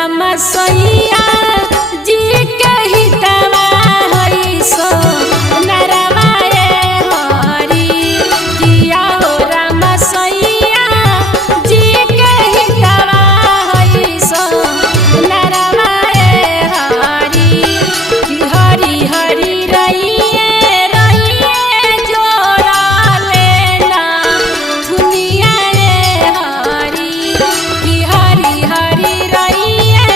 राम सैया जी के हितवा हई सो नरवा हरी किया हो राम सैया जी के हितवा हई सो नरवा हरी कि हरी हरी रहिए रहिए जोड़ा लेना दुनिया रे हरी कि हरी हरी रहिए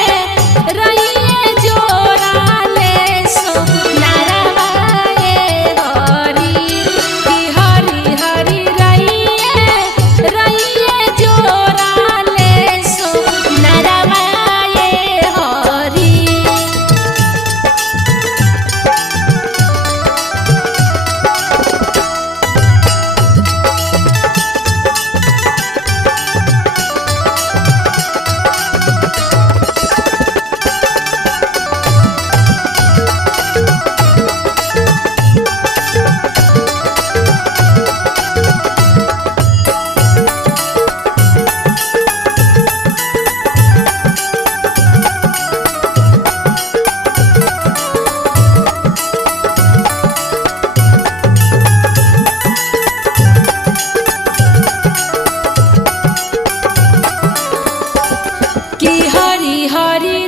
रहिए जोड़ा ले सो नरवा हरी कि हरी हरी रहिए रहिए जोड़ा ले सो नरवा हरी। कि हरी हरी